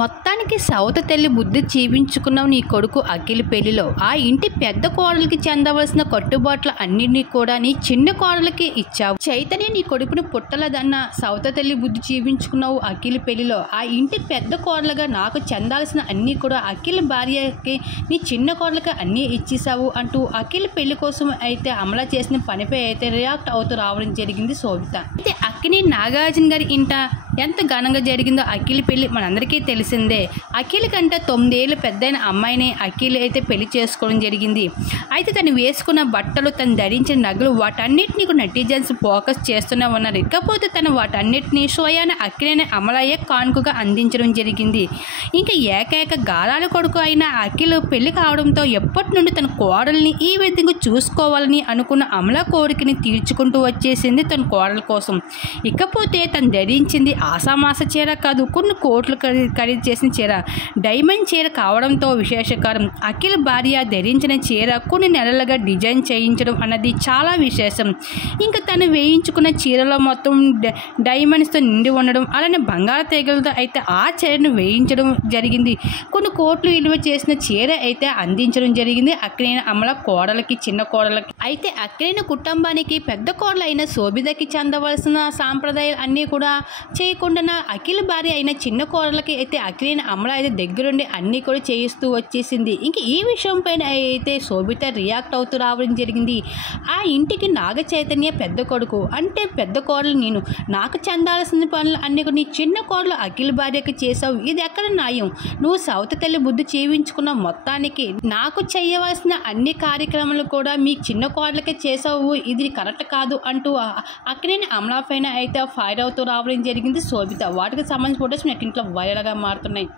మొత్తానికి సవత తల్లి బుద్ధి చూపించుకున్నావు నీ కొడుకు అఖిల్ పెళ్లిలో. ఆ ఇంటి పెద్ద కోడలికి చెందవలసిన కట్టుబాట్లు అన్నింటినీ కూడా నీ చిన్న కోడలికి ఇచ్చావు. చైతన్య నీ కొడుకుని పుట్టలేదన్న సవత తల్లి బుద్ధి చూపించుకున్నావు అఖిల్ పెళ్లిలో. ఆ ఇంటి పెద్ద కోడలుగా నాకు చెందాల్సిన అన్నీ కూడా అఖిల్ భార్యకి నీ చిన్న కోడలకి అన్నీ ఇచ్చేసావు అంటూ అఖిల్ పెళ్లి కోసం అయితే అమలు చేసిన పనిపై అయితే రియాక్ట్ అవుతూ రావడం జరిగింది శోభిత. అయితే అక్కిని నాగార్జున గారి ఇంట ఎంత ఘనంగా జరిగిందో అఖిల్ పెళ్లి మనందరికీ తెలిసిందే. అఖిల్ కంటే 9 ఏళ్ళు పెద్దయిన అమ్మాయిని అఖిల్ అయితే పెళ్లి చేసుకోవడం జరిగింది. అయితే తను వేసుకున్న బట్టలు, తను ధరించిన నగలు వాటన్నిటినీ నెటిజన్స్ ఫోకస్ చేస్తూనే ఉన్నారు. ఇకపోతే తను వాటన్నిటినీ స్వయాన అఖిల్ అమలయ్యే కానుకగా అందించడం జరిగింది. ఇంకా ఏకైక గారాల కొడుకు అయిన అఖిల్ పెళ్లి కావడంతో ఎప్పటి నుండి తన కోడల్ని ఈ విధంగా చూసుకోవాలని అనుకున్న అమల కోరికని తీర్చుకుంటూ వచ్చేసింది తన కోడల కోసం. ఇకపోతే తను ధరించింది ఆసామాస చీర కాదు, కొన్ని కోట్లు ఖరీదు చేసిన చీర, డైమండ్ చీర కావడంతో విశేషకరం. అఖిల్ భార్య ధరించిన చీర కొన్ని నెలలుగా డిజైన్ చేయించడం అన్నది చాలా విశేషం. ఇంకా తను వేయించుకున్న చీరలో మొత్తం డైమండ్స్తో నిండి ఉండడం, అలానే బంగారు తీగలతో అయితే ఆ చీరను వేయించడం జరిగింది. కొన్ని కోట్లు విలువ చేసిన చీర అయితే అందించడం జరిగింది అక్కినేని అమల కోడలకి, చిన్న కోడలకి. అయితే అక్కినేని కుటుంబానికి పెద్ద కోడలు అయిన శోభితకి చెందవలసిన సాంప్రదాయాలు అన్నీ కూడా చేయకుండా అఖిల్ భార్య అయిన చిన్న కోడలకి అయితే అక్కినేని అమల అయితే దగ్గరుండి అన్నీ కూడా చేయిస్తూ వచ్చేసింది. ఇంక ఈ విషయం పైన అయితే శోభిత రియాక్ట్ అవుతూ రావడం జరిగింది. ఆ ఇంటికి నాగ చైతన్య పెద్ద కొడుకు, అంటే పెద్ద కోడలు నేను, నాకు చెందాల్సిన పనులు అన్నీ నీ చిన్న కోడలు అఖిల్ భార్యకి చేసావు, ఇది ఎక్కడ న్యాయం? నువ్వు సవత తల్లి బుద్ధి చేయించుకున్న మొత్తానికి నాకు చేయవలసిన అన్ని కార్యక్రమాలు కూడా మీ చిన్న కోడలకే చేసావు, ఇది కరెక్ట్ కాదు అంటూ అక్కినేని అమల పైన అయితే ఫైర్ అవుతూ రావడం జరిగింది శోభిత. వాటికి సంబంధించిన ఫొటోస్ నెట్టింట్లో వైరల్గా మారుతున్నాయి.